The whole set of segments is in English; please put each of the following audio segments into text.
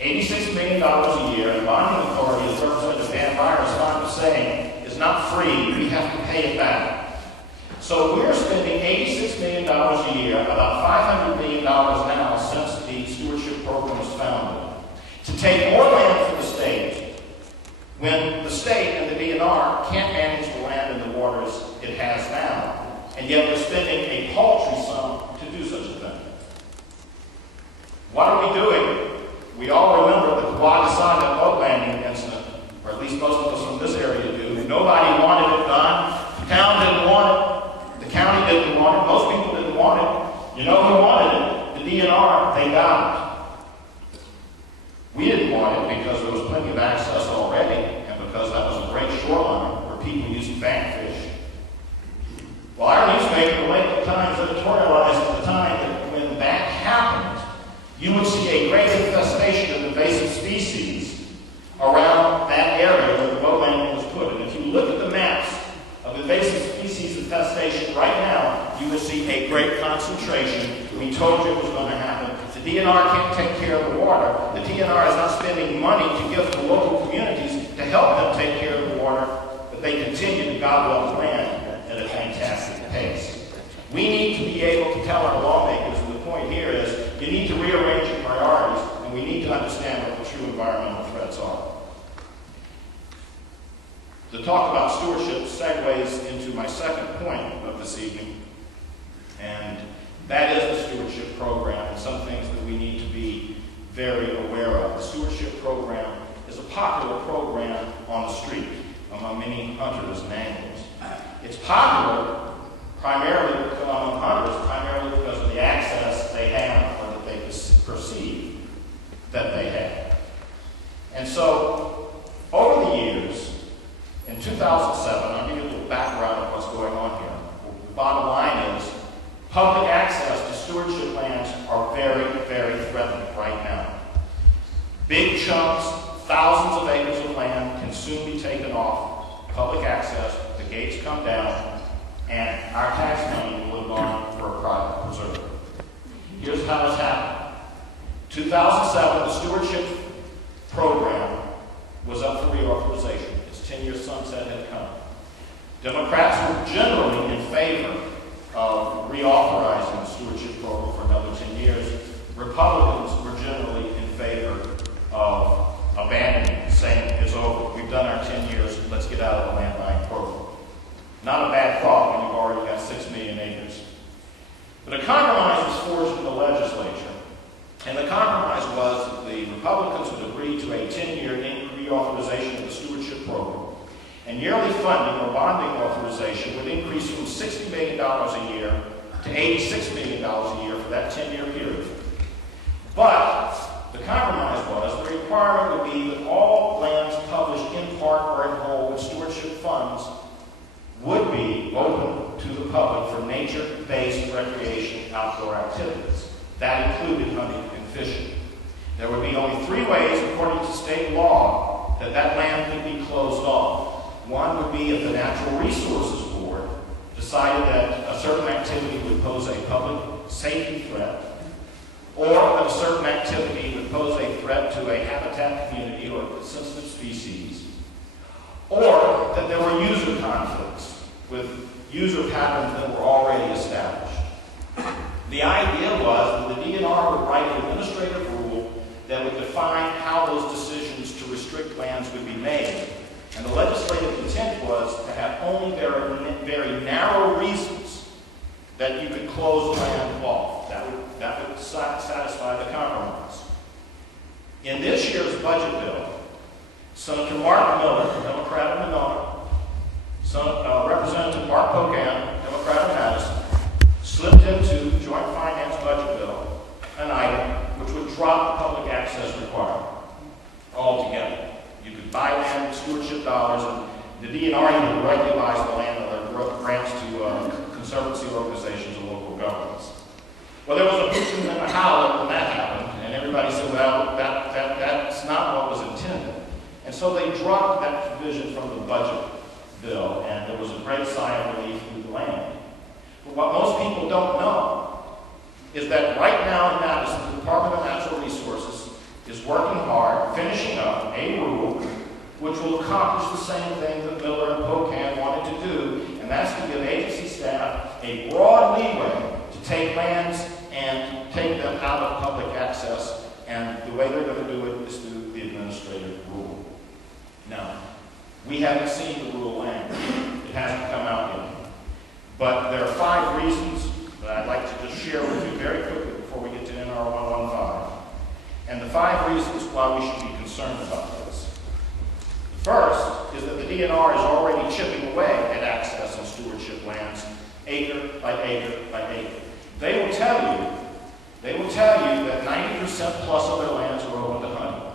$86 million a year, and bonding authority, as Representative Van Buyer is fond of saying, is not free. We have to pay it back. So we're spending $86 million a year, about $500 million now since the stewardship program was founded, to take more land from the state when the state and the DNR can't manage the land and the waters it has now, and yet we're spending a paltry sum to do such a thing. What are we doing? We all remember the Kawagasanga boat landing incident, or at least most of us from this area do. Nobody wanted it done. The town didn't want it. The county didn't want it. Most people didn't want it. You know who wanted it? The DNR. They got it. We didn't want it because there was plenty of access already, and because that was a great shoreline where people used to bank fish. Well, our newspaper, the Lakeland Times, editorialized at the time that when that happened, you would see a great infestation of invasive species around that area where the boat landing was put. And if you look at the maps of invasive species infestation right now, you will see a great concentration. We told you it was going to happen. The DNR can't take care of the water. The DNR is not spending money to give to local communities to help them take care of the water, but they continue to gobble up land at a fantastic pace. We need to be able to tell our lawmakers, and the point here is, you need to rearrange your priorities, and we need to understand what the true environmental threats are. The talk about stewardship segues into my second point of this evening, and that is the stewardship program and some things that we need to be very aware of. The stewardship program is a popular program on the street among many hunters and anglers. It's popular primarily among hunters, primarily because of the access they have or that they perceive that they have. And so, over the years, in 2007, I'll give you a little background of what's going on here. The bottom line is, public access to stewardship lands are very, very threatened right now. Big chunks, thousands of acres of land can soon be taken off public access, the gates come down, and our tax money will live on for a private preserve. Here's how it's happened. 2007, the stewardship program was up for reauthorization. Its 10-year sunset had come. Democrats were generally in favor of reauthorizing the stewardship program for another 10 years. Republicans were generally in favor of abandoning it, saying it's over. We've done our 10 years. Let's get out of the land buying program. Not a bad thought when you've already got 6 million acres. But a compromise was forged in the legislature. And the compromise was that the Republicans would agree to a 10-year reauthorization of the stewardship program. And yearly funding or bonding authorization would increase from $60 million a year to $86 million a year for that 10-year period. But the compromise was the requirement would be that all lands published in part or in whole with stewardship funds would be open to the public for nature-based recreation outdoor activities. That included hunting and fishing. There would be only 3 ways, according to state law, that that land could be closed off. One would be if the Natural Resources Board decided that a certain activity would pose a public safety threat, or that a certain activity would pose a threat to a habitat community or a sensitive species, or that there were user conflicts with user patterns that were already established. The idea was that the DNR would write an administrative rule that would define how those decisions to restrict lands would be made. And the legislative intent was to have only very narrow reasons that you could close the land off. That would satisfy the compromise. In this year's budget bill, Senator Mark Miller, Democrat of Monona, Representative Mark Pocan, Democrat of Madison, slipped into the Joint Finance Budget Bill an item which would drop the public access requirement altogether. You could buy land with stewardship dollars, and the DNR even regularized the land that grants to conservancy organizations and local governments. Well, there was a hooting and a howl when that happened, and everybody said, well, that's not what was intended. And so they dropped that provision from the budget bill, and there was a great sigh of relief through the land. But what most people don't know is that right now in Madison, the Department of Natural Resources is working hard which will accomplish the same thing that Miller and Pocan wanted to do, and that's to give agency staff a broad leeway to take lands and take them out of public access, and the way they're going to do it is through the administrative rule. Now, we haven't seen the rule language. It hasn't come out yet. But there are 5 reasons that I'd like to just share with you very quickly before we get to NR 115. And the 5 reasons why we should be concerned about this. The first is that the DNR is already chipping away at access on stewardship lands, acre by acre by acre. They will tell you that 90% plus of their lands are open to hunting.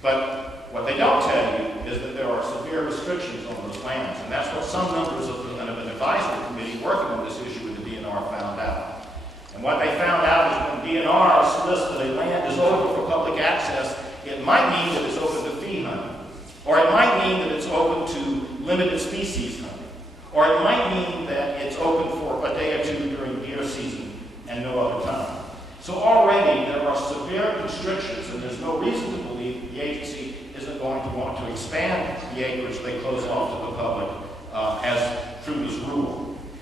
But what they don't tell you is that there are severe restrictions on those lands, and that's what some members of an advisory committee working on this issue with the DNR found out. And what they found out is when DNR suggests that a land is open for public access, it might mean that it's open to fee hunting, or it might mean that it's open to limited species hunting, or it might mean that it's open for a day or two during deer season and no other time. So already there are severe restrictions, and there's no reason to believe the agency isn't going to want to expand the acreage they close off to the public as through this rule.